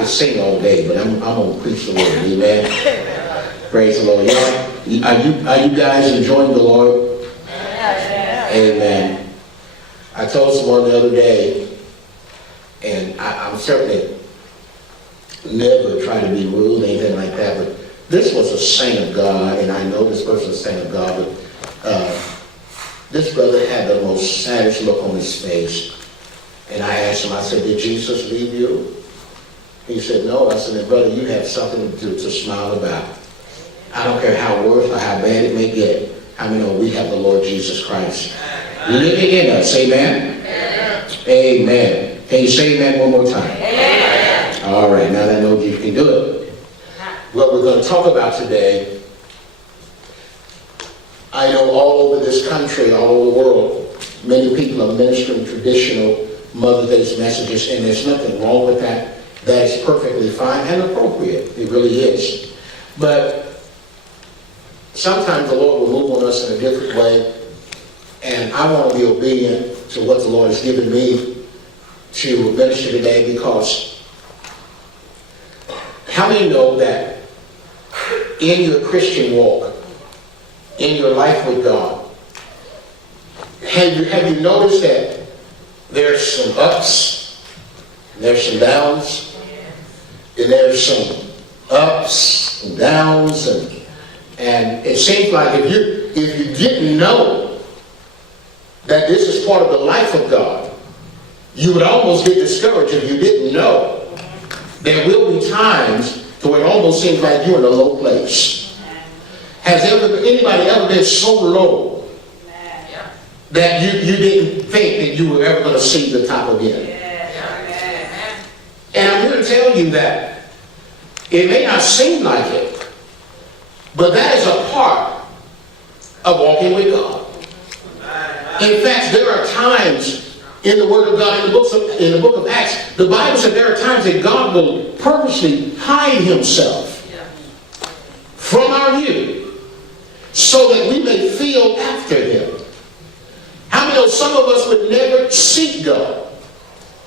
could sing all day, but I'm going to preach the word. Amen. Praise the Lord. Are you guys enjoying the Lord? Amen. I told someone the other day, and I'm certainly never trying to be rude or anything like that, but this was a saint of God, and I know this person's a saint of God, but this brother had the most saddest look on his face. And I asked him, I said, did Jesus leave you? He said, no. I said, brother, you have something to smile about. I don't care how worse or how bad it may get. I mean, we have the Lord Jesus Christ living in us. Amen? Amen. Can you say amen one more time? Amen. All right, now that I know you can do it. What we're going to talk about today, I know all over this country, all over the world, many people are ministering traditional Mother's Day messages, and there's nothing wrong with that. That is perfectly fine and appropriate. It really is. But sometimes the Lord will move on us in a different way, and I want to be obedient to what the Lord has given me to minister today, because how many know that in your Christian walk, in your life with God, have you noticed that there's some ups, and there's some downs, and there's some ups and downs, and it seems like if you didn't know that this is part of the life of God, you would almost get discouraged if you didn't know. There will be times to where it almost seems like you're in a low place. Has anybody ever been so low that you didn't think that you were ever going to see the top again? And I'm here to tell you that it may not seem like it, but that is a part of walking with God. In fact, there are times in the Word of God, in the book of Acts, the Bible said there are times that God will purposely hide himself from our view so that we may feel after him. How many know some of us would never seek God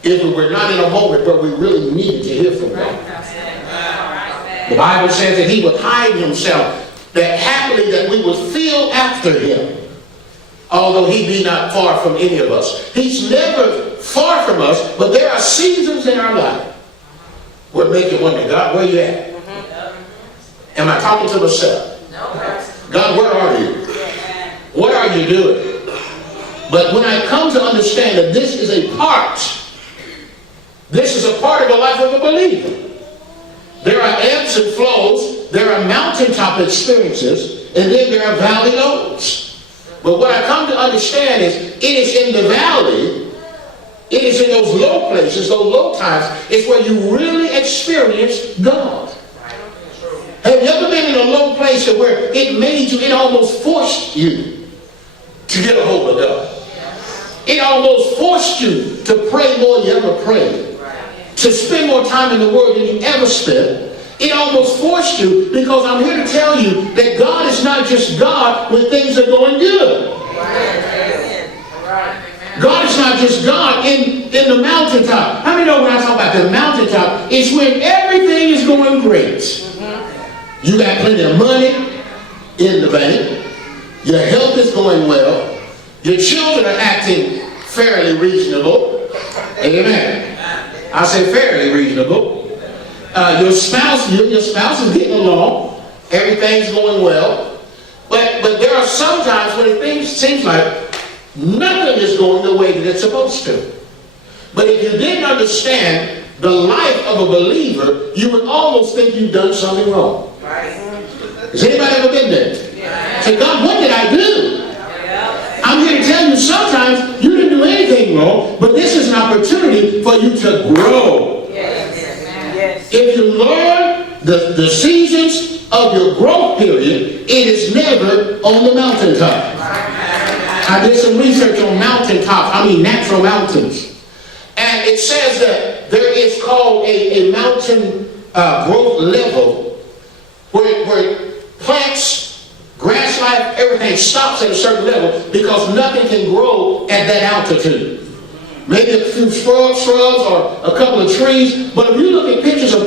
if we were not in a moment where we really needed to hear from God? The Bible says that he would hide himself, that happily that we would feel after him, although he be not far from any of us. He's never far from us, but there are seasons in our life where make you wonder, God, where you at? Am I talking to myself? God, where are you? What are you doing? But when I come to understand that this is a part of the life of a believer. There are ebbs and flows, there are mountaintop experiences, and then there are valley lows. But what I come to understand is it is in the valley, it is in those low places, those low times, it's where you really experience God. Have you ever been in a low place where it almost forced you to get a hold of God? It almost forced you to pray more than you ever prayed, to spend more time in the Word than you ever spent. It almost forced you, because I'm here to tell you that God is not just God when things are going good. God is not just God in the mountaintop. How many know when I talk about the mountaintop, it's when everything is going great. You got plenty of money in the bank. Your health is going well. Your children are acting fairly reasonable. Amen. I say fairly reasonable. Your spouse is getting along. Everything's going well. But there are some times when things seem like nothing is going the way that it's supposed to. But if you didn't understand the life of a believer, you would almost think you've done something wrong. Has anybody ever been there? Say, God, what did I do? I'm here to tell you, sometimes you didn't do anything wrong, but this is an opportunity for you to grow. If you learn the seasons of your growth period, it is never on the mountaintop. I did some research on mountaintops, natural mountains. And it says that there is called a mountain growth level where plants, grass life, everything stops at a certain level because nothing can grow at that altitude. Maybe a few shrubs or a couple of trees. But if you look at pictures of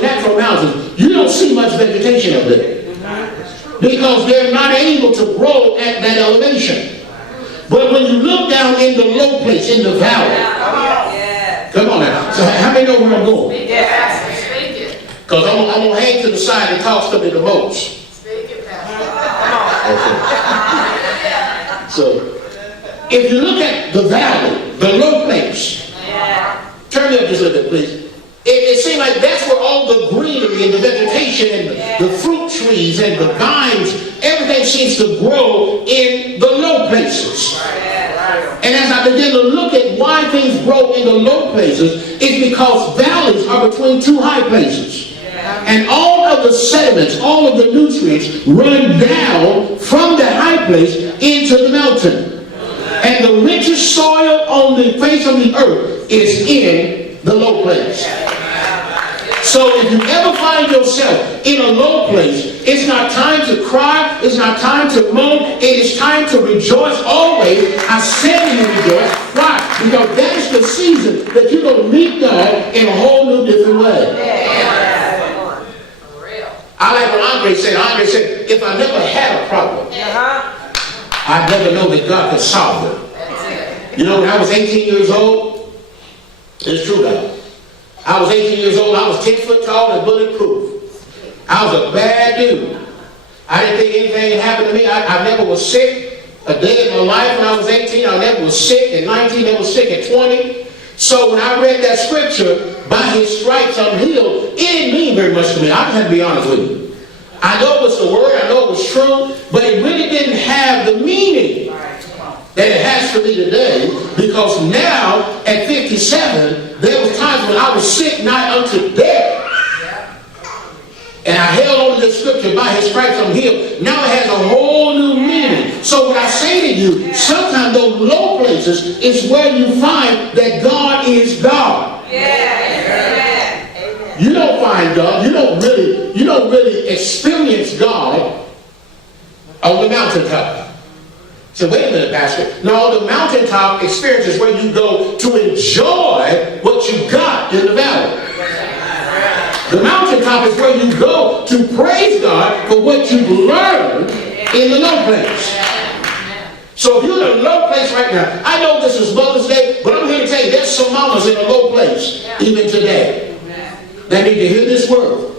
mountains, you don't see much vegetation up there. Because they're not able to grow at that elevation. But when you look down in the low place, in the valley, come on now. So how many know where I'm going? Because I'm going to hang to the side and talk to me the most. Okay. So, if you look at the valley, the low place, turn me up just a little bit, please. It seems like that's where all the greenery and the vegetation and the fruit trees and the vines, everything seems to grow in the low places. And as I begin to look at why things grow in the low places, it's because valleys are between two high places. And all of the sediments, all of the nutrients run down from the high place into the mountain. And the richest soil on the face of the earth is in the low place. So if you ever find yourself in a low place, it's not time to cry, it's not time to moan, it is time to rejoice always. I said you rejoice. Why? Because that is the season that you're going to meet God in a whole new different way. I like what Andre said, if I never had a problem, I'd never know that God could solve it. You know, when I was 18 years old, it's true now. I was 18 years old, I was 10 foot tall and bulletproof. I was a bad dude. I didn't think anything had happened to me. I never was sick a day in my life when I was 18. I never was sick at 19, never was sick at 20. So when I read that scripture, by his stripes I'm healed, it didn't mean very much to me. I just have to be honest with you. I know it was the word, I know it was true, but it really didn't have the meaning that it has for me today, because now at 57, there was times when I was sick nigh unto death. And I held on to this scripture, by his stripes I'm healed. Now it has a whole new meaning. So what I say to you, sometimes those low places is where you find that God is God. You don't find God, you don't really experience God on the mountaintop. So wait a minute, Pastor. No, the mountaintop experience is where you go to enjoy what you got in the valley. The mountaintop is where you go to praise God for what you've learned in the low place. So if you're in a low place right now, I know this is Mother's Day, but I'm here to tell you there's some mamas in a low place even today that need to hear this word.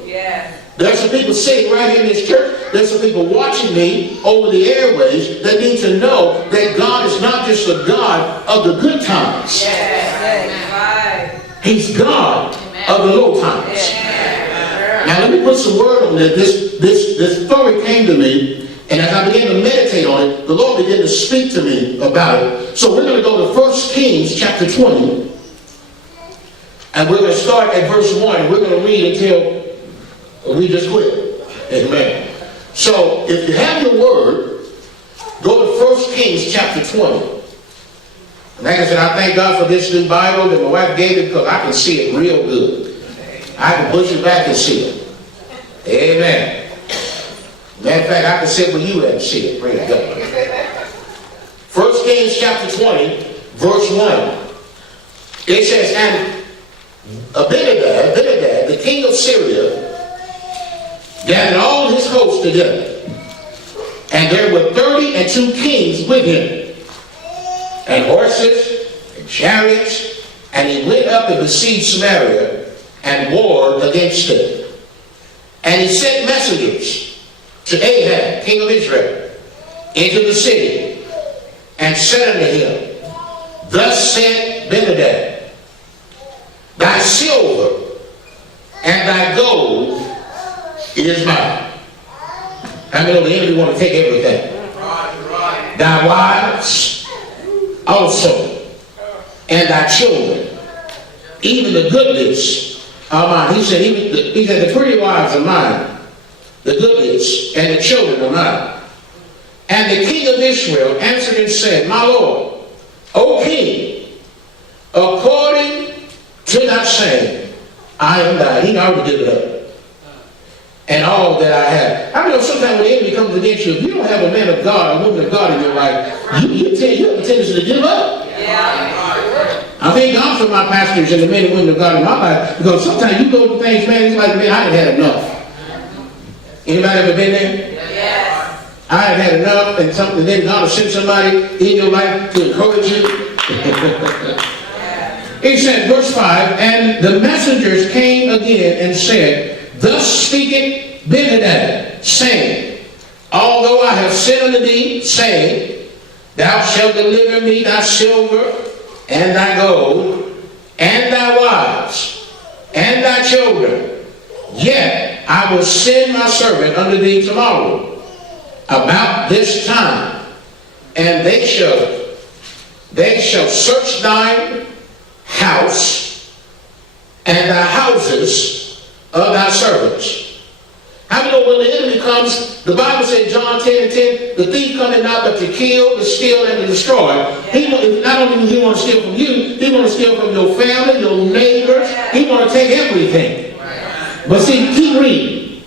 There's some people sitting right here in this church. There's some people watching me over the airways that need to know that God is not just the God of the good times. He's God of the low times. Now let me put some word on it. This story came to me, and as I began to meditate on it, the Lord began to speak to me about it. So we're going to go to 1 Kings chapter 20, and we're going to start at verse 1, and we're going to read until we just quit. Amen. So if you have your word, go to 1 Kings chapter 20. Like I said, I thank God for this new Bible that my wife gave me, because I can see it real good. I can push it back and see it. Amen. Matter of fact, I can sit where you at and see it. Praise God. 1 Kings chapter 20, verse 1. It says, and Abinadab, the king of Syria, gathered all his hosts together. And there were 32 kings with him, and horses, and chariots, and he went up and besieged Samaria, and warred against it. And he sent messengers to Ahab, king of Israel, into the city, and said unto him, thus said Benadab, thy silver and thy gold is mine. I mean, the enemy want to take everything. Thy wives also, and thy children, even the goodness are mine. He said, the pretty wives are mine, the goodness and the children are mine. And the king of Israel answered and said, my lord, O king, according to thy saying, I am thine. He already did it up. And all that I have. I know sometimes when the enemy comes against you, if you don't have a man of God, a woman of God in your life, you have a tendency to give up. I thank God for my pastors and the men and women of God in my life, because sometimes you go to things, man, it's like, man, I done had enough. Anybody ever been there? Yes. I had enough, and then God will send somebody in your life to encourage you. He said, verse 5, and the messengers came again and said, thus speaketh Ben-Hadad, saying, although I have sent unto thee, saying, thou shalt deliver me thy silver and thy gold, and thy wives, and thy children, yet I will send my servant unto thee tomorrow, about this time, and they shall search thine house, and thy houses of thy servants. How many know when the enemy comes, the Bible said, John 10:10, the thief coming not but to kill, to steal, and to destroy. Not only does he want to steal from you, he want to steal from your family, your neighbors. He want to take everything. But see, keep reading.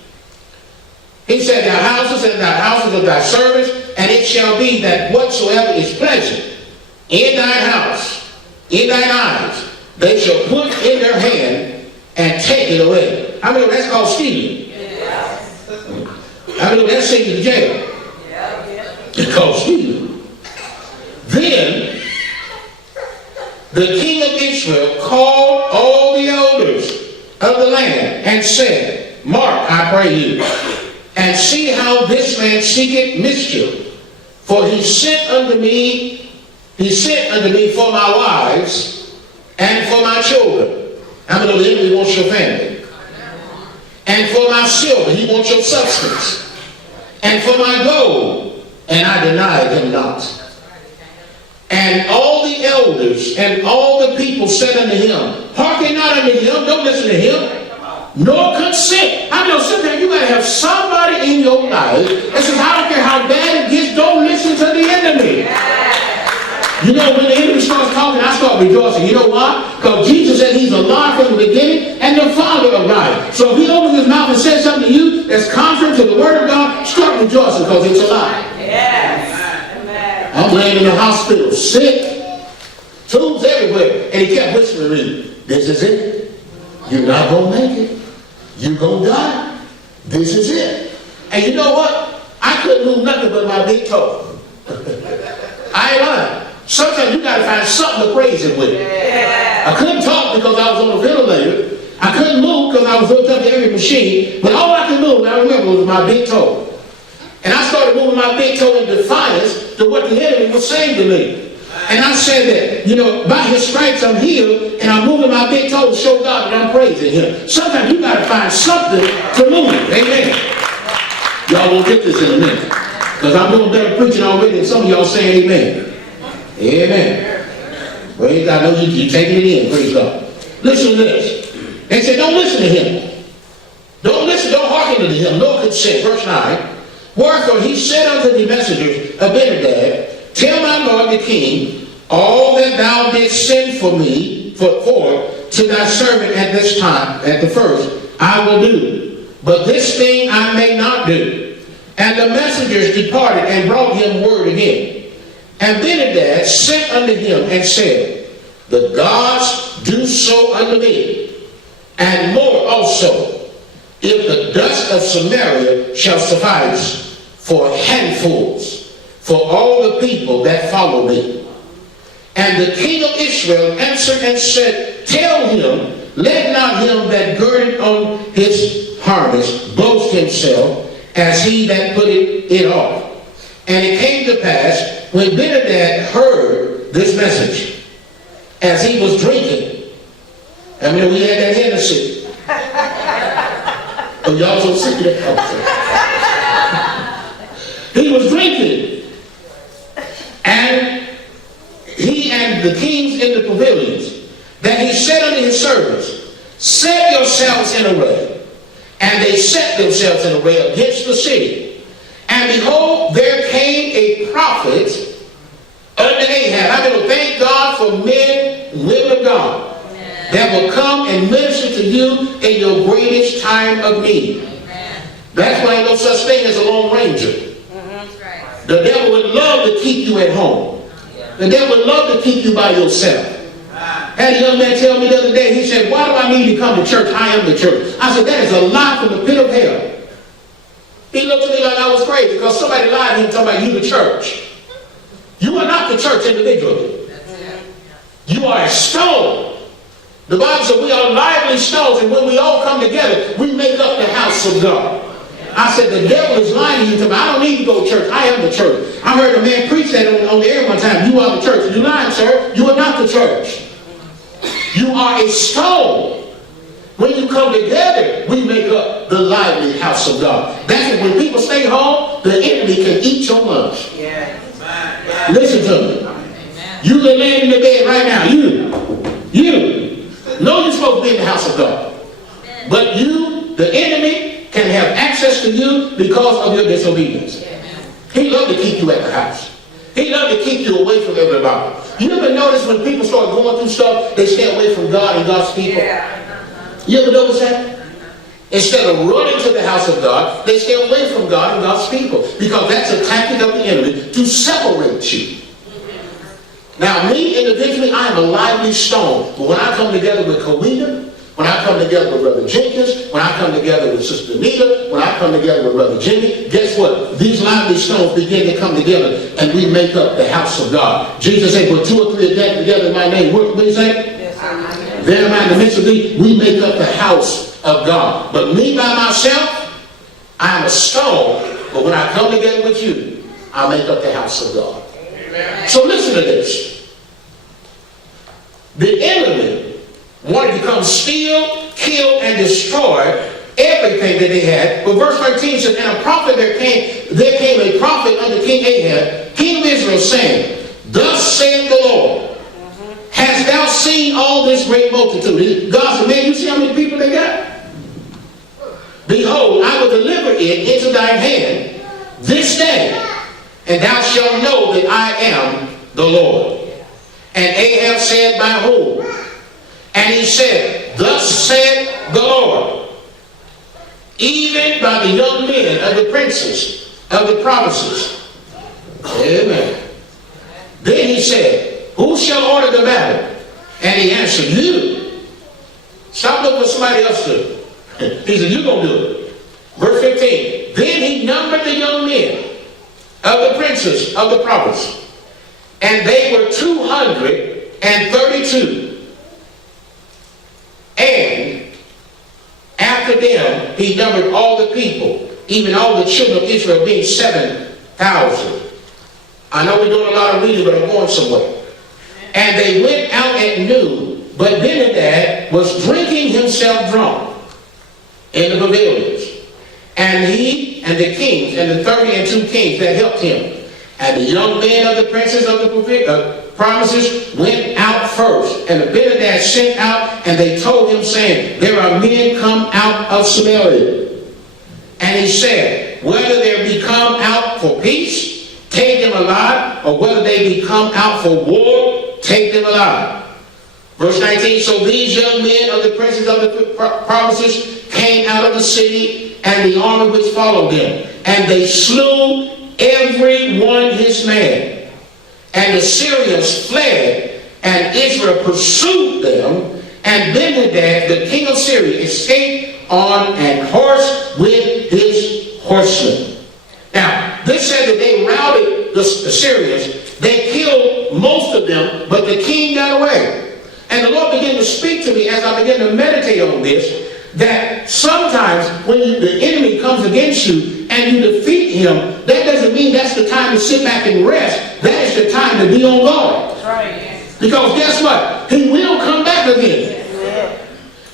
He said, thy houses and thy houses of thy servants, and it shall be that whatsoever is pleasant in thine house, in thine eyes, they shall put in their hand and take it away. How many know that's called stealing? I mean, that's sent you to jail. It's called stealing. Then the king of Israel called all the elders of the land and said, mark, I pray you, and see how this man seeketh mischief. For he sent unto me for my wives and for my children. How many know the enemy wants your family? And for my silver, he wants your substance. And for my gold, and I denied him not. And all the elders and all the people said unto him, hearken not unto him, don't listen to him, nor consent. I know sometimes you got to have somebody in your life that says, I don't care how bad it gets, don't listen to the enemy. You know, when the enemy starts talking, I start rejoicing. You know why? Because Jesus said he's alive from the beginning and the Father of life. So if he opens his mouth and says something to you that's contrary to the word of God, start rejoicing because it's alive. Yes. I'm laying in the hospital, sick, tubes everywhere. And he kept whispering to me, this is it. You're not going to make it. You're going to die. This is it. And you know what? I couldn't move nothing but my big toe. I ain't lying. Sometimes you got to find something to praise him with. Yeah. I couldn't talk because I was on a ventilator. I couldn't move because I was hooked up to every machine. But all I could move, I remember, was my big toe. And I started moving my big toe in defiance to what the enemy was saying to me. And I said that, you know, by his stripes I'm healed, and I'm moving my big toe to show God that I'm praising him. Sometimes you got to find something to move. Amen. Y'all won't get this in a minute, because I'm doing better preaching already than some of y'all saying amen. Amen. Praise God. I know you're taking it in. Praise God. Listen to this. They said, don't listen to him. Don't listen, don't hearken to him, nor consent. Verse 9. Wherefore he said unto the messengers of Ben-Hadad, tell my lord the king, all that thou didst send for me, for to thy servant at this time, at the first, I will do. But this thing I may not do. And the messengers departed and brought him word again. And Ben-Hadad sent unto him and said, the gods do so unto me, and more also, if the dust of Samaria shall suffice for handfuls for all the people that follow me. And the king of Israel answered and said, tell him, let not him that girded on his harness boast himself as he that put it off. And it came to pass, when Ben-Hadad heard this message, as he was drinking, I mean, we had that Hennessy. Oh, y'all so sick of that. He was drinking. And he and the kings in the pavilions, that he said unto his servants, set yourselves in array. And they set themselves in array against the city. And behold, there came a prophet unto Ahab. I will thank God for men and women of God that will come and minister to you in your greatest time of need. That's why ain't no such thing as a lone ranger. The devil would love to keep you at home. The devil would love to keep you by yourself. Had a young man tell me the other day, he said, why do I need to come to church? I am the church. I said, that is a lie from the pit of hell. He looked at me like I was crazy because somebody lied to him talking about you the church. You are not the church individually. You are a stone. The Bible says we are lively stones, and when we all come together, we make up the house of God. I said, the devil is lying to you. I don't need to go to church. I am the church. I heard a man preach that on the air one time. You are the church. You lying, sir. You are not the church. You are a stone. When you come together, we make up the lively house of God. That's when people stay home, the enemy can eat your lunch. Yeah. Listen to me. You can lay in the bed right now. You know you're supposed to be in the house of God. But you, the enemy, can have access to you because of your disobedience. He loves to keep you at the house. He loves to keep you away from everybody. You ever notice when people start going through stuff, they stay away from God and God's people? You ever notice that? Instead of running to the house of God, they stay away from God and God's people. Because that's a tactic of the enemy to separate you. Now, me individually, I am a lively stone. But when I come together with Kowina, when I come together with Brother Jenkins, when I come together with Sister Nita, when I come together with Brother Jimmy, guess what? These lively stones begin to come together and we make up the house of God. Jesus said, "When 2 or 3 are gathered together in my name," what did he say? Yes, there am I in the midst of thee. We make up the house of God. But me by myself, I am a stone. But when I come together with you, I make up the house of God. Amen. So listen to this. The enemy wanted to come steal, kill, and destroy everything that they had. But verse 13 says, "And a prophet there came a prophet unto King Ahab, king of Israel, saying, Thus saith the Lord, Hast thou seen all this great multitude?" God said, man, you see how many people they got? "Behold, I will deliver it into thine hand this day, and thou shalt know that I am the Lord." And Ahab said, "By whom?" And he said, "Thus said the Lord, even by the young men of the princes of the provinces." Amen. Then he said, "Who shall order the battle?" And he answered, "You." Stop looking for somebody else to do it. He said, "You're going to do it." Verse 15. Then he numbered the young men of the princes of the province, and they were 232. And after them, he numbered all the people, even all the children of Israel, being 7,000. I know we're doing a lot of reading, but I'm going somewhere. And they went out at noon, but Benhadad was drinking himself drunk in the pavilions. And he and the kings and the 32 kings that helped him, and the young men of the princes of the provinces went out first. And Benhadad sent out, and they told him, saying, "There are men come out of Samaria." And he said, "Whether they be come out for peace, take them alive, or whether they be come out for war, take them alive." Verse 19, so these young men of the princes of the provinces came out of the city, and the army which followed them, and they slew every one his man. And the Syrians fled, and Israel pursued them, and Benhadad, the king of Syria, escaped on an horse with his horsemen. Now, this said that they routed the Syrians. They killed most of them, but the king got away. And the Lord began to speak to me as I began to meditate on this, that sometimes when the enemy comes against you and you defeat him, that doesn't mean that's the time to sit back and rest. That is the time to be on guard. That's right. Because guess what? He will come back again.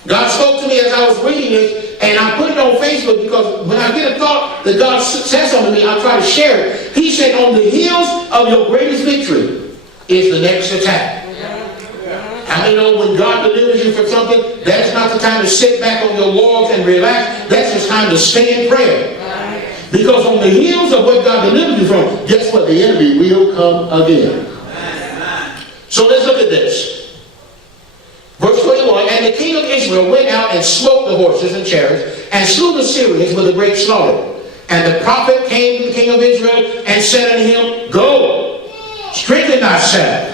God spoke to me as I was reading this, and I put it on Facebook because when I get a thought that God says something to me, I try to share it. He said, on the heels of your greatest victory is the next attack. How many know when God delivers you from something, that's not the time to sit back on your laurels and relax. That's the time to stay in prayer. Because on the heels of what God delivered you from, guess what? The enemy will come again. So let's look at this. Verse 21, and the king of Israel went out and smote the horses and chariots, and slew the Syrians with a great slaughter. And the prophet came to the king of Israel and said unto him, Go, strengthen thyself,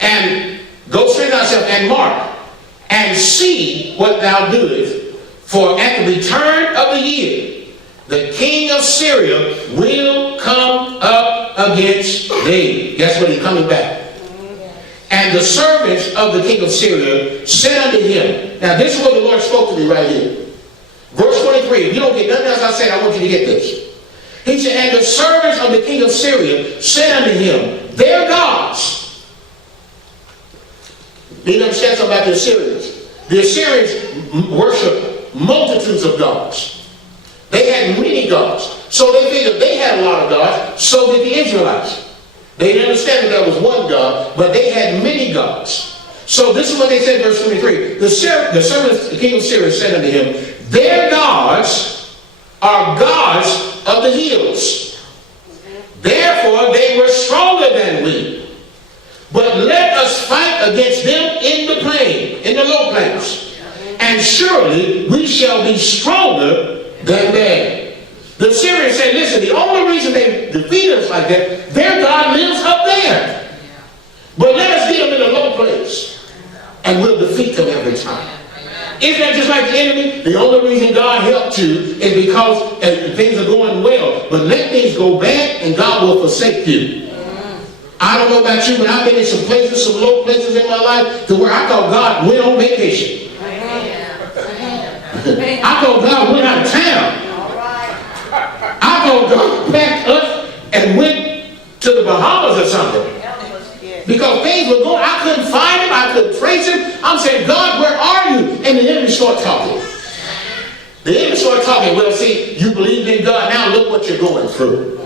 and Go straighten thyself and mark, and see what thou doest. For at the return of the year, the king of Syria will come up against thee. Guess what? He's coming back. And the servants of the king of Syria said unto him. Now this is what the Lord spoke to me right here. Verse 23. If you don't get nothing else I said, I want you to get this. He said, and the servants of the king of Syria said unto him, their gods. You need to understand something about the Assyrians. The Assyrians worship multitudes of gods. They had many gods. So they figured they had a lot of gods, so did the Israelites. They didn't understand that there was one God, but they had many gods. So this is what they said in verse 23. The servants of the king of Syria said unto him, their gods are gods of the hills. Therefore they were stronger than we. But let us fight against them in the plain, in the low plains. And surely we shall be stronger than they. The Syrians said, listen, the only reason they defeat us like that, their God lives up there. But let us get them in a low place, and we'll defeat them every time. Isn't that just like the enemy? The only reason God helped you is because things are going well. But let things go bad, and God will forsake you. I don't know about you, but I've been in some places, some low places in my life, to where I thought God went on vacation. I thought God went out of town. I thought God packed us and went to the Bahamas or something. Because things were going, I couldn't find him, I couldn't trace him. I'm saying, God, where are you? And the enemy started talking. The enemy started talking, well, see, you believed in God, now look what you're going through.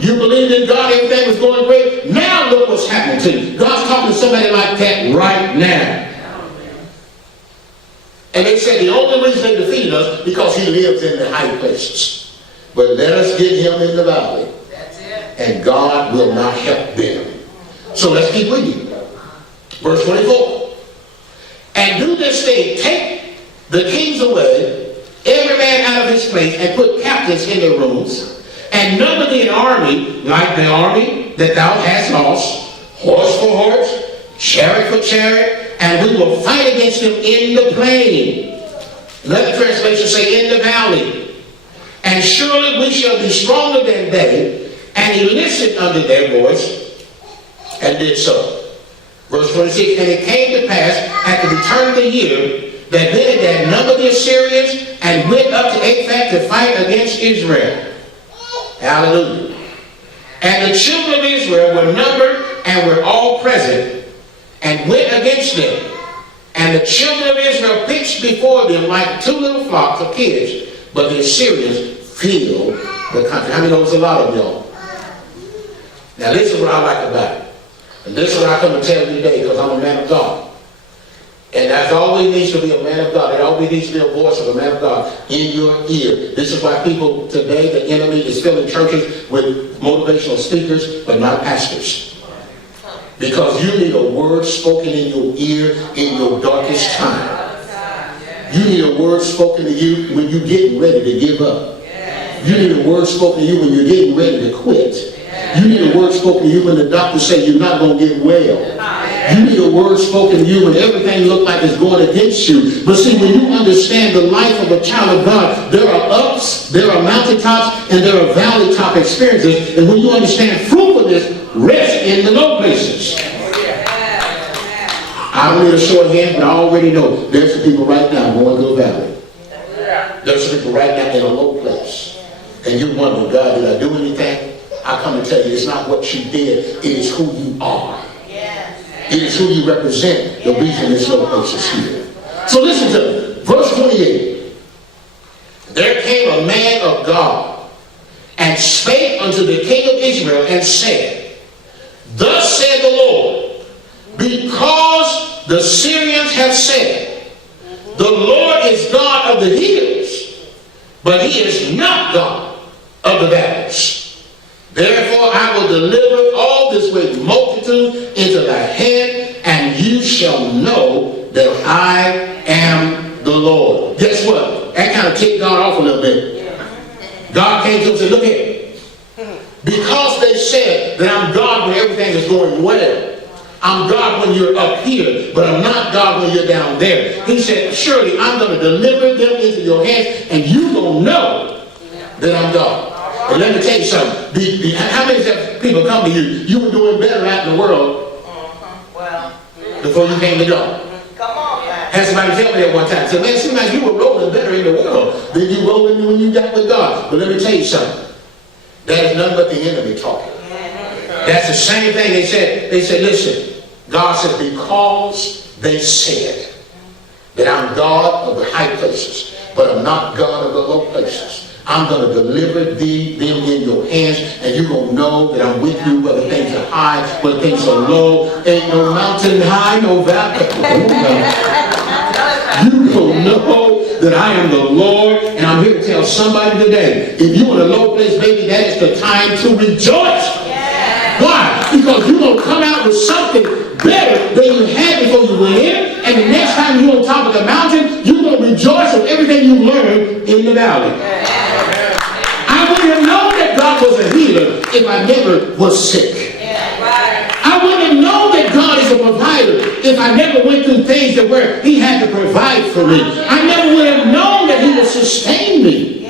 You believed in God, everything was going great, now look what's happening to you. God's talking to somebody like that right now. And they said the only reason they defeated us because he lives in the high places. But let us get him in the valley. That's it. And God will not help them. So let's keep reading. Verse 24. And do this thing, take the kings away, every man out of his place, and put captives in their rooms, and number the army like the army that thou hast lost, horse for horse, chariot for chariot, and we will fight against them in the plain. Another translation say in the valley. And surely we shall be stronger than they. And he listened unto their voice and did so. Verse 26, and it came to pass at the return of the year that Benhadad numbered the Assyrians and went up to Aphek to fight against Israel. Hallelujah. And the children of Israel were numbered and were all present and went against them. And the children of Israel pitched before them like two little flocks of kids. But the Assyrians filled the country. How many know there's a lot of y'all? Now this is what I like about it. And this is what I come to tell you today because I'm a man of God. And there's always needs to be a man of God. There always needs to be a voice of a man of God in your ear. This is why people today, the enemy is filling churches with motivational speakers, but not pastors. Because you need a word spoken in your ear in your darkest time. You need a word spoken to you when you're getting ready to give up. You need a word spoken to you when you're getting ready to quit. You need a word spoken to you when the doctors say you're not going to get well. You need a word spoken to you when everything looks like it's going against you. But see, when you understand the life of a child of God, there are ups, there are mountaintops, and there are valley top experiences. And when you understand fruitfulness, rest in the low places. I don't need a short hand, but I already know there's some people right now going to a valley. There's some people right now in a low place. And you wonder, God, did I do anything? I come to tell you, it's not what you did, it is who you are. It is who you represent, the reason this low place is here. So listen to me. Verse 28. There came a man of God and spake unto the king of Israel and said, thus said the Lord, because the Syrians have said, the Lord is God of the hills, but he is not God of the valleys. Therefore I will deliver all this great multitude into thy hand, and you shall know that I am the Lord. Guess what? That kind of ticked God off a little bit. God came to him and said, look here. Because they said that I'm God when everything is going well, I'm God when you're up here, but I'm not God when you're down there. He said, surely I'm going to deliver them into your hands, and you will know that I'm God. And let me tell you something. How many people come to you? You were doing better out in the world before you came to God. Come on, man. Had somebody tell me that one time. Said, man, it seems like you were rolling better in the world than you rolling when you got with God. But let me tell you something. That is nothing but the enemy talking. That's the same thing they said. They said, listen, God said, because they said that I'm God of the high places, but I'm not God of the low places. I'm going to deliver them in your hands, and you're going to know that I'm with you, whether things are high, whether things are low. Ain't no mountain high, no valley. You will know that I am the Lord, and I'm here to tell somebody today, if you're in a low place, baby, that is the time to rejoice. Why? Because you're going to come out with something better than you had before you went in, and the next time you're on top of the mountain, you're going to rejoice with everything you learned in the valley. I wouldn't have known that God was a healer if I never was sick. I wouldn't have known that God is a provider if I never went through things that where he had to provide for me. I never would have known that he would sustain me.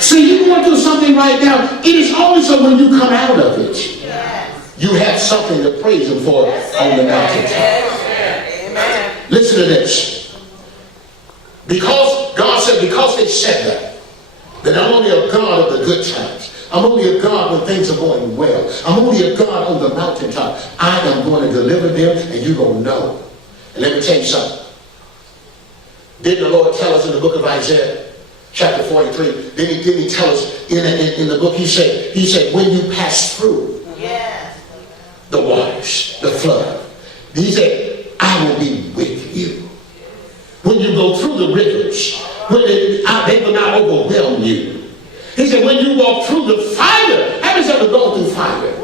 See, you're going through something right now. It is only so when you come out of it, you have something to praise him for on the mountaintop. Listen to this. Because God said, because they said that I'm only a God of the good times. I'm only a God when things are going well. I'm only a God on the mountaintop. I am going to deliver them, and you're going to know. And let me tell you something. Didn't the Lord tell us in the book of Isaiah, chapter 43, didn't he tell us in the book, he said, when you pass through the waters, the flood, he said, I will be with you. When you go through the rivers, they will not overwhelm you. He said, when you walk through the fire, how many ever gone through fire?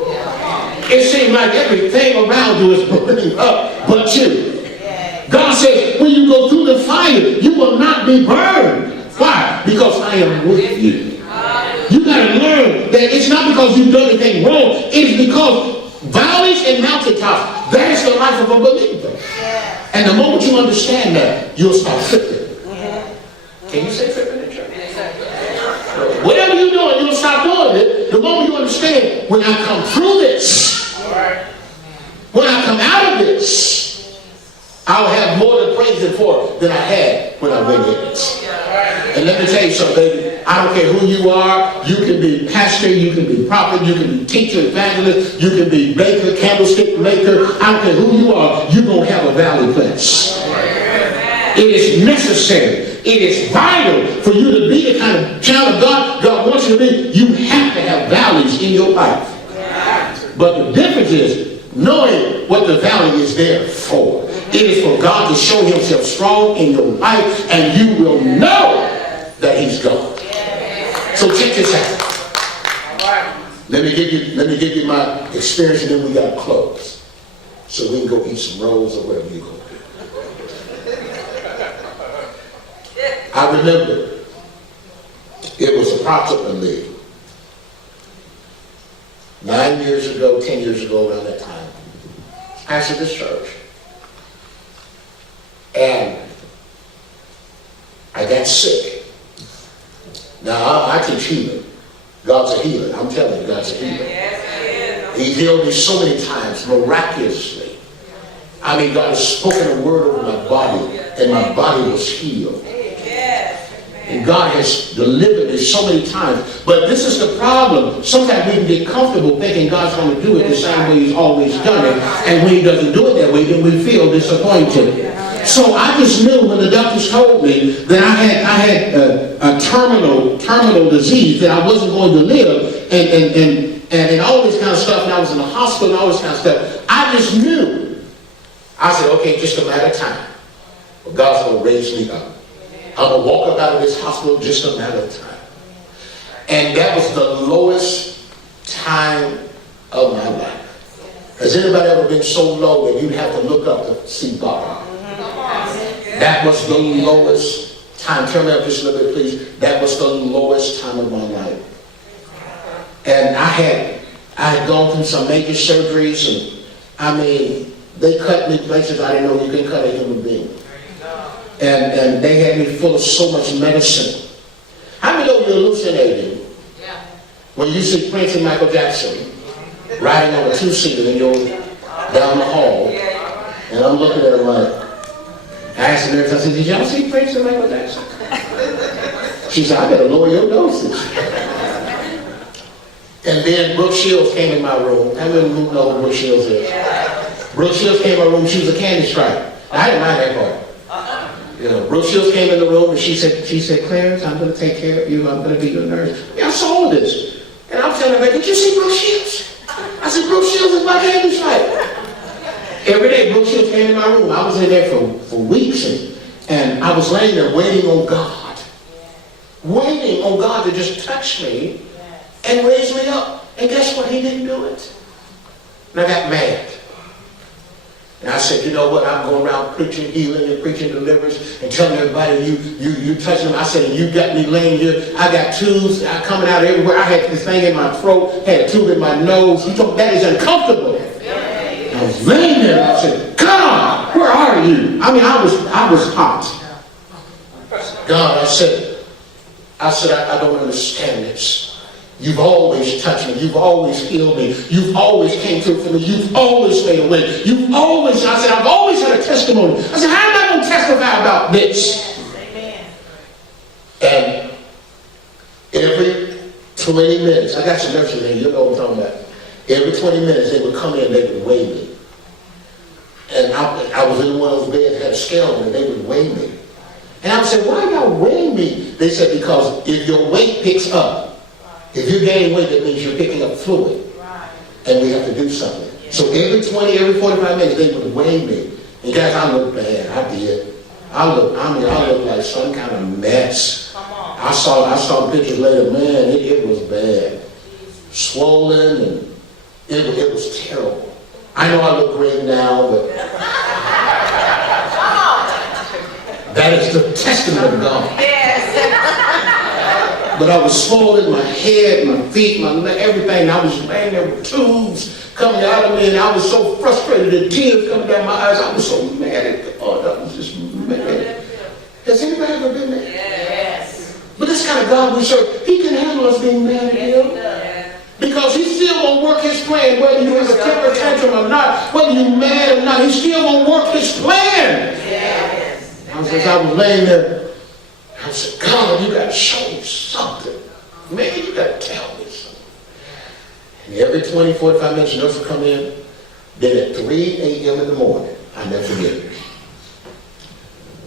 It seems like everything around you is burning up but you. God says, when you go through the fire, you will not be burned. Why? Because I am with you. You got to learn that it's not because you've done anything wrong. It's because valleys and mountaintops, that is the life of a believer. And the moment you understand that, you'll start tripping. Can you say tripping in church? Whatever you're doing, you'll stop doing it. The moment you understand, when I come through this, when I come out of this, I'll have more to praise him for than I had when I went in it. And let me tell you something, baby. I don't care who you are. You can be pastor, you can be prophet, you can be teacher, evangelist, you can be baker, candlestick maker. I don't care who you are. You're going to have a valley place. It is necessary. It is vital for you to be the kind of child of God wants you to be. You have to have valleys in your life. But the difference is knowing what the valley is there for. It is for God to show himself strong in your life, and you will know that he's God. So check this out. Let me give you my experience, and then we got to close. So we can go eat some rolls or whatever you go do. I remember it was approximately 9 years ago, 10 years ago, around that time. I pastored this church. And I got sick. Now, I teach healing. God's a healer. I'm telling you, God's a healer. He healed me so many times, miraculously. I mean, God has spoken a word over my body, and my body was healed. And God has delivered me so many times. But this is the problem. Sometimes we can get comfortable thinking God's going to do it the same way he's always done it. And when he doesn't do it that way, then we feel disappointed. So I just knew when the doctors told me that I had a terminal disease, that I wasn't going to live, and all this kind of stuff, and I was in the hospital and all this kind of stuff. I just knew. I said, okay, just a matter of time. But God's going to raise me up. I'm going to walk up out of this hospital just a matter of time. And that was the lowest time of my life. Has anybody ever been so low that you'd have to look up to see bottom? That was the lowest time. Turn me up just a little bit, please. That was the lowest time of my life. And I had gone through some major surgeries, I mean, they cut me places I didn't know you can cut a human being. And they had me full of so much medicine. How many know you're hallucinating when you see Prince and Michael Jackson riding on a two-seater and you're down the hall, and I'm looking at them like, I asked the nurse, I said, did y'all see Prince and Michael Jackson? She said, I better lower your dosage. And then Brooke Shields came in my room. How many of you know who Brooke Shields is? Brooke Shields came in my room. She was a candy stripe. I didn't mind that part. You know, Brooke Shields came in the room and she said, Clarence, I'm going to take care of you. I'm going to be your nurse. Yeah, I saw this. And I'm telling her, did you see Brooke Shields? I said, Brooke Shields is my candy stripe. Every day Brooke Shields came in my room. I was in there for weeks. And I was laying there waiting on God. Waiting on God to just touch me and raise me up. And guess what? He didn't do it. And I got mad. And I said, you know what? I'm going around preaching healing and preaching deliverance and telling everybody you touch them. I said, you got me laying here. I got tubes coming out everywhere. I had this thing in my throat, had a tube in my nose. He told me that is uncomfortable. I was laying there and I said, God, where are you? I mean, I was hot. God, I said, I don't understand this. You've always touched me. You've always healed me. You've always came through for me. You've always made a way. I've always had a testimony. I said, how am I going to testify about this? Amen. And every 20 minutes, I got some nurses in, you know what I'm talking about. Every 20 minutes they would come in, they would weigh me. And I was in one of those beds that had a scale on it, they would weigh me. And I would say, why y'all weighing me? They said, because if your weight picks up, if you gain weight, that means you're picking up fluid. And we have to do something. So every 45 minutes, they would weigh me. And guys, I look bad. I did. I look like some kind of mess. I saw pictures later. Man, it was bad. Swollen, and it was terrible. I know I look great now, but that is the testament of God. But I was swollen, my head, my feet, my neck, everything. I was laying there with tubes coming out of me, and I was so frustrated, and tears coming down my eyes. I was so mad at God. I was just mad. Has anybody ever been there? Yes. But this kind of God we serve, He can handle us being mad at Him. Because He's still going to work His plan, whether you have a temper tantrum or not, whether you're mad or not, He's still going to work His plan. Yes. As I was laying there, I said, God, you got to show me something. Man, you got to tell me something. And every 45 minutes, the nurse would come in. Then at 3 a.m. in the morning, I never forget it.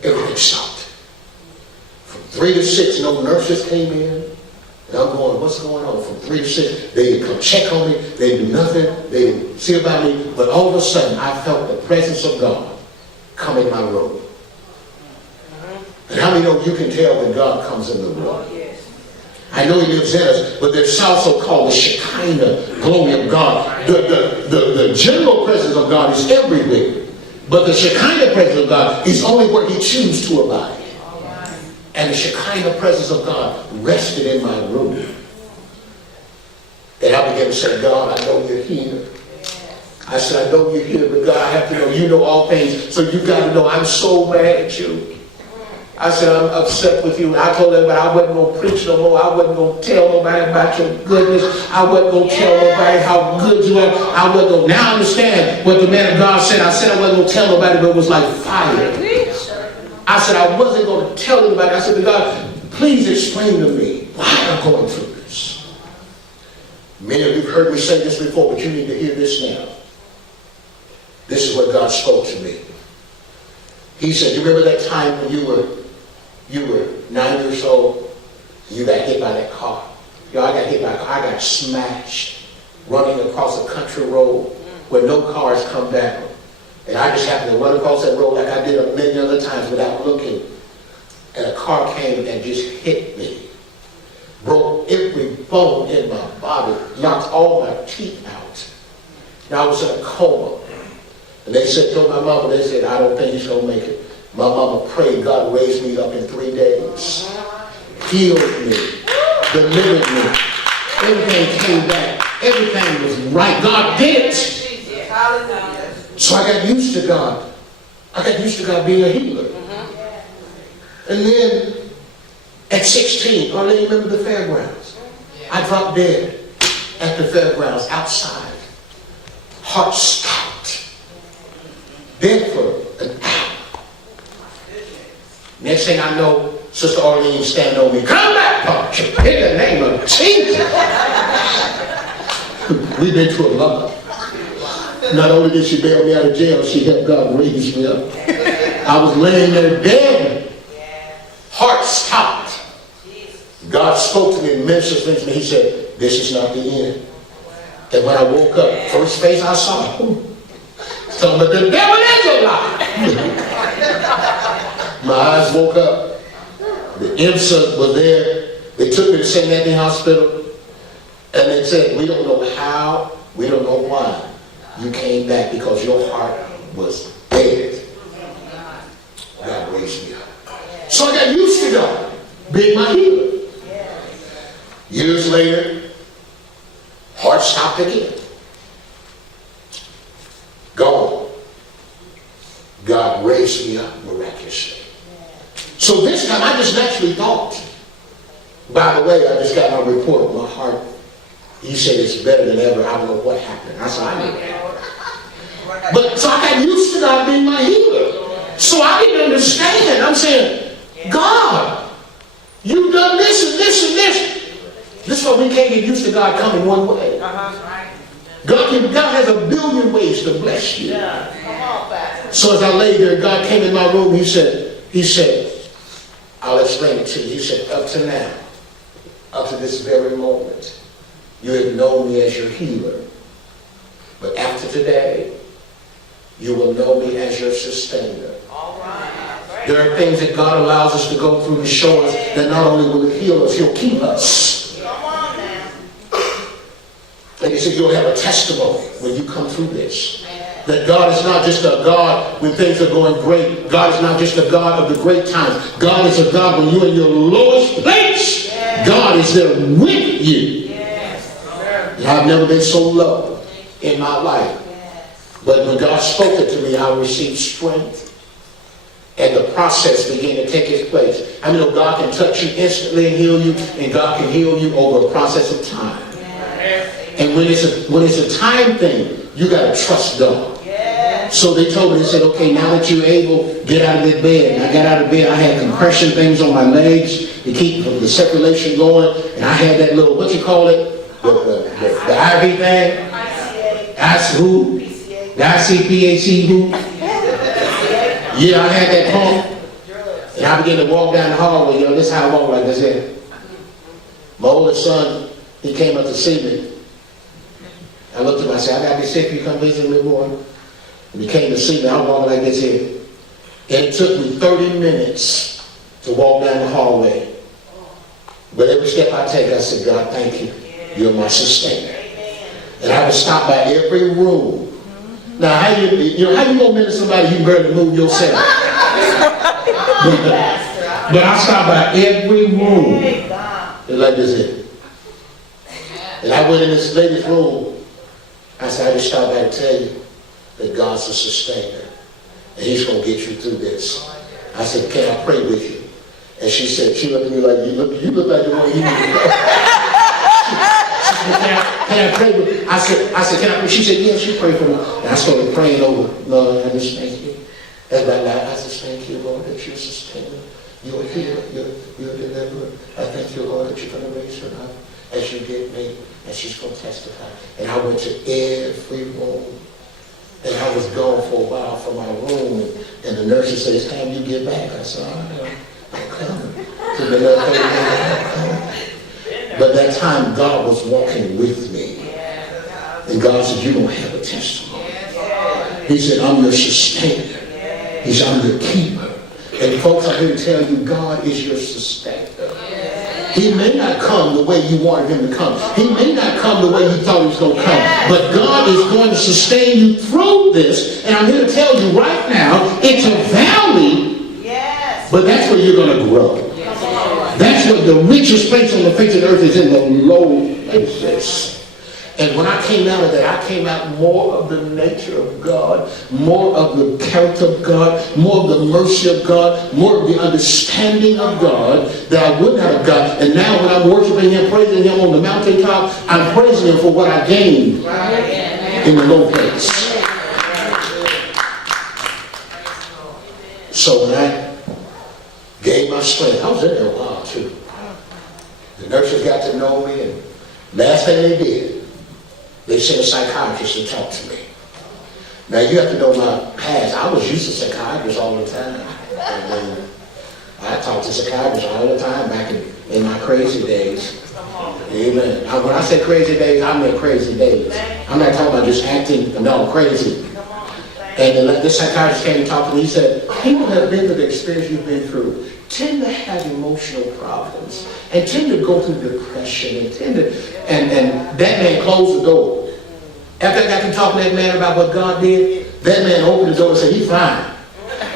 Everything stopped. From 3 to 6, no nurses came in. And I'm going, what's going on? From 3 to 6, they didn't come check on me. They didn't do nothing. They didn't see about me. But all of a sudden, I felt the presence of God come in my room. And how many know you can tell when God comes in the room? I know He lives in us, but there's also called the Shekinah glory of God. The general presence of God is everywhere. But the Shekinah presence of God is only where He chooses to abide. And the Shekinah presence of God rested in my room. And I began to say, God, I know You're here. I said, I know You're here, but God, I have to know You know all things. So you got to know I'm so mad at You. I said, I'm upset with you. And I told everybody I wasn't going to preach no more. I wasn't going to tell nobody about Your goodness. I wasn't going to tell nobody how good You are. I wasn't going to. Now I understand what the man of God said. I said I wasn't going to tell nobody, but it was like fire. I said I wasn't going to tell anybody. I said to God, please explain to me why I'm going through this. Many of you have heard me say this before, but you need to hear this now. This is what God spoke to me. He said, you remember that time when you were 9 years old, you got hit by that car. I got hit by a car. I got smashed running across a country road where no cars come down. And I just happened to run across that road like I did a million other times without looking. And a car came and just hit me. Broke every bone in my body. Knocked all my teeth out. And I was in a coma. And they said, told my mama, they said, I don't think he's going to make it. My mama prayed. God raised me up in 3 days. Healed me. Delivered me. Everything came back. Everything was right. God did it. So I got used to God. I got used to God being a healer. And then at 16, I remember the fairgrounds. I dropped dead at the fairgrounds outside. Heart stopped. Dead for an hour. Next thing I know, Sister Arlene standing over me. Come back, Pop. In the name of Jesus. We've been through a lot. Not only did she bail me out of jail, she helped God raise me up. I was laying there dead. Heart stopped. God spoke to me and ministered things to me. He said, this is not the end. And when I woke up, first face I saw, so, but the devil is a lie. My eyes woke up. The IMSA was there. They took me to St. Anthony Hospital. And they said, we don't know how, we don't know why you came back, because your heart was dead. God raised me up. So I got used to God being my healer. Years later, heart stopped again. Gone. God raised me up miraculously. So this time I just naturally thought, by the way, I just got my report, my heart, he said it's better than ever. I don't know what happened. I said, I know. But so I got used to God being my healer. So I didn't understand. I'm saying, God, you've done this and this and this. This is why we can't get used to God coming one way. God has a billion ways to bless you. So as I lay there, God came in my room. He said, I'll explain it to you. He said, up to now, up to this very moment, you have known me as your healer. But after today, you will know me as your sustainer. There are things that God allows us to go through to show us that not only will He heal us, He'll keep us. And He said you'll have a testimony when you come through this. That God is not just a God when things are going great. God is not just a God of the great times. God is a God when you're in your lowest place. God is there with you. And I've never been so low in my life. But when God spoke it to me, I received strength. And the process began to take its place. I know God can touch you instantly and heal you, and God can heal you over a process of time. And when it's a time thing, you got to trust God. So they told me, they said, okay, now that you're able, get out of that bed. And I got out of bed. I had compression things on my legs to keep the circulation going. And I had that little, what you call it? The IV thing? That's who? The ICPAC who? Yeah, I had that pump. And I began to walk down the hallway. You know, this is how I walk like this here. My oldest son, he came up to see me. I looked at him, I said, I got to be sick, you come visit me, boy. And he came to see me, I was walking like this here. And it took me 30 minutes to walk down the hallway. But every step I take, I said, God, thank you. You're my sustainer. And I would stop by every room. Now, how you gonna minister to somebody you barely move yourself? But I stopped by every room. It's like this here. And I went in this lady's room. I said, I just stopped by to tell you that God's a sustainer. And He's going to get you through this. I said, can I pray with you? And she said, she looked at me like, you look like the one you need to know. Can I pray with you? I said, can I pray? She said, yes, you pray for me. And I started praying over, Lord, I just thank you. As my life, I just thank you, Lord, that you're a sustainer. You're a healer. You're a deliverer. I thank you, Lord, that you're going to raise her up as you did me. And she's going to testify. And I went to every room. And I was gone for a while from my room. And the nurses said, it's time you get back. I said, I'm coming. So the nurse told me, I'm coming. But that time, God was walking with me. And God said, you're going to have a testimony. He said, I'm your sustainer. He said, I'm your keeper. And folks, I'm here to tell you, God is your sustainer. He may not come the way you wanted him to come. He may not come the way you thought he was going to come. But God is going to sustain you through this. And I'm here to tell you right now, it's a valley, but that's where you're going to grow. That's what the richest place on the face of the earth is, in the low places. And when I came out of that, I came out more of the nature of God, more of the character of God, more of the mercy of God, more of the understanding of God that I would not have got. And now when I'm worshiping Him, praising Him on the mountaintop, I'm praising Him for what I gained in the low place. So when I gained my strength, I was in there a while too. The nurses got to know me, and last thing they did, they sent a psychiatrist to talk to me. Now you have to know my past. I was used to psychiatrists all the time. And I talked to psychiatrists all the time back in my crazy days. Amen. When I say crazy days, I mean crazy days. I'm not talking about just acting, no, crazy. And this psychiatrist came and talked to me. He said, people that have been through the experience you've been through tend to have emotional problems and tend to go through depression and that man closed the door. After I got to talking to that man about what God did, that man opened the door and said, he's fine.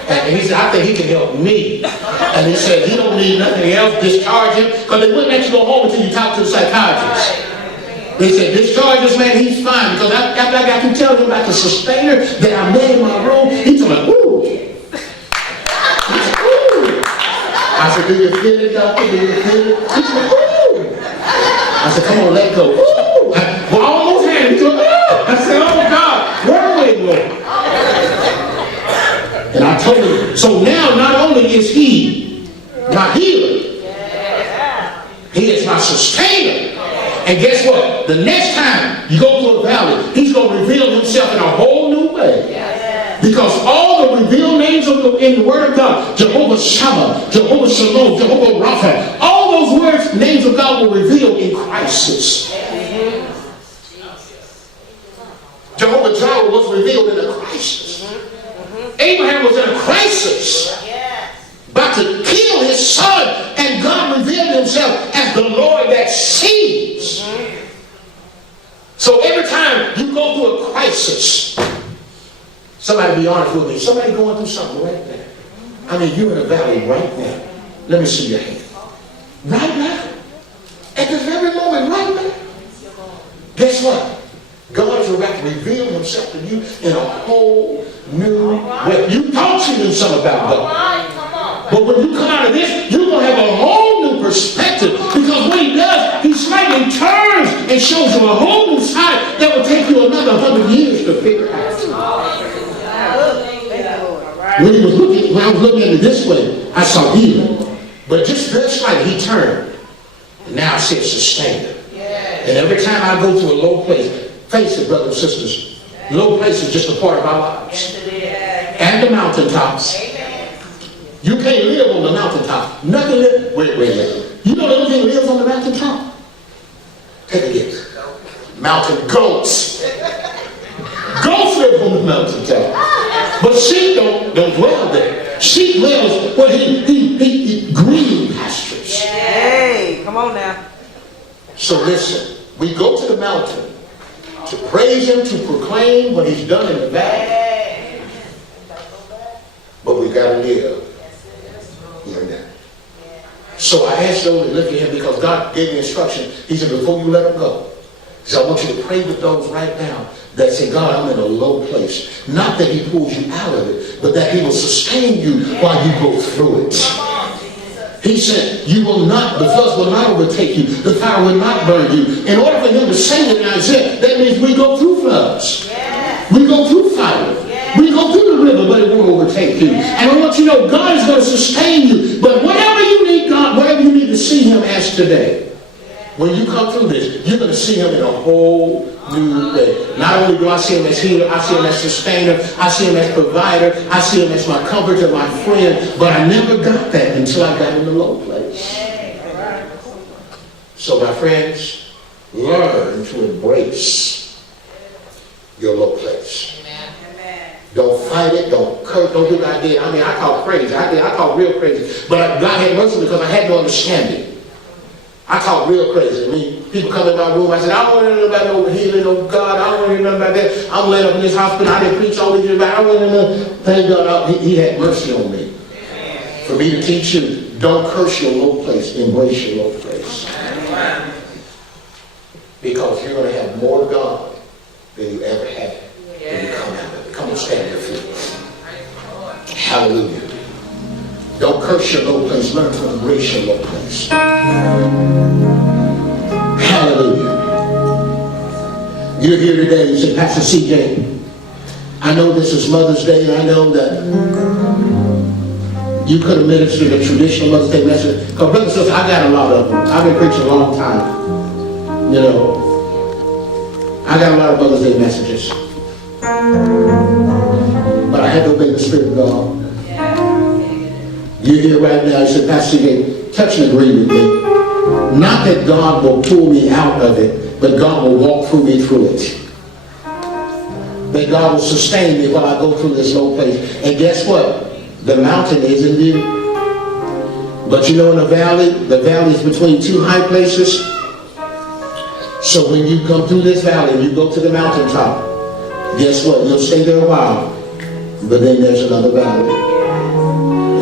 And he said, I think he can help me. And he said, he don't need nothing else, discharge him, because they wouldn't let you go home until you talk to the psychiatrist. They said, discharge this man, he's fine. Because after I got to tell him about the sustainer that I made in my room, he told me, ooh. I said, do you feel it, doctor? Do you feel it? He said, ooh. I said, come on, let go. Ooh. Well, I almost had him. I said, oh God, where are we, Lord? And I told him, so now not only is he my healer, he is my sustainer. And guess what? The next time you go through a valley, he's going to reveal himself in a whole new way. Because all the revealed names in the Word of God, Jehovah Shammah, Jehovah Shalom, Jehovah Rapha, all those words, names of God were revealed in crisis. Jehovah Jireh was revealed in a crisis. Abraham was in a crisis, about to kill his son, and God revealed himself as the Lord that sees. So every time you go through a crisis, somebody be honest with me, somebody going through something right now. I mean, you're in a valley right now. Let me see your hand. Right now. At this very moment, right now. Guess what? God is about to reveal himself to you in a whole new way. You thought you knew something about God. But when you come out of this, you're going to have a whole new perspective. Because what he does, he slightly turns and shows you a whole new side that will take you another 100 years to figure out. When I was looking at it this way, I saw healing. But just very slightly, he turned. And now I see a sustainer. And every time I go to a low place, face it, brothers and sisters, low place is just a part of our lives. And the mountaintops. You can't live on the mountaintop. Nothing lives. Wait a minute. You know the only thing that lives on the mountaintop? Take a guess. Mountain goats. Goats live on the mountaintop. But sheep don't dwell there. Sheep lives where he green pastures. Hey, come on now. So listen, we go to the mountain to praise him, to proclaim what he's done in the valley. But we got to live in that. So I asked those to look at him because God gave me instruction. He said, before you let him go, he said, I want you to pray with those right now that say, God, I'm in a low place. Not that he pulls you out of it, but that he will sustain you while you go through it. He said, you will not, the floods will not overtake you. The fire will not burn you. In order for him to say it in Isaiah, that means we go through floods. We go through fire. We go through the river, but it won't overtake you. And I want you to know, God is going to sustain you. But whatever you need God, whatever you need to see him as today, when you come through this, you're going to see him in a whole new way. Not only do I see him as healer, I see him as sustainer, I see him as provider, I see him as my comforter, my friend, but I never got that until I got in the low place. So my friends, learn to embrace your low place. Don't fight it, don't curse, don't do what I did. I mean, I talk crazy. I talk real crazy. But God had mercy because I had no understanding. I talk real crazy. I mean, people come in my room, I said, I don't want to know about no healing, no God, I don't want to know about that. I'm laying up in this hospital, I didn't preach all these years, I don't want to know. Thank God, he had mercy on me. For me to teach you, don't curse your low place, embrace your low place. Because you're going to have more of God than you ever had when you come out of it. Come on, stand your feet. Hallelujah. Don't curse your low place. Learn to embrace your low place. Hallelujah. You're here today. You say, Pastor CJ, I know this is Mother's Day, and I know that you could have ministered a traditional Mother's Day message. Because brother and sister, I got a lot of them. I've been preaching a long time. You know, I got a lot of Mother's Day messages. But I had to obey the Spirit of God. You're here right now. You said, Pastor CJ, touch and agree with me. Not that God will pull me out of it, but God will walk through me through it. That God will sustain me while I go through this low place. And guess what? The mountain is in view. But you know, in the valley is between two high places. So when you come through this valley and you go to the mountaintop, guess what? You'll stay there a while, but then there's another valley.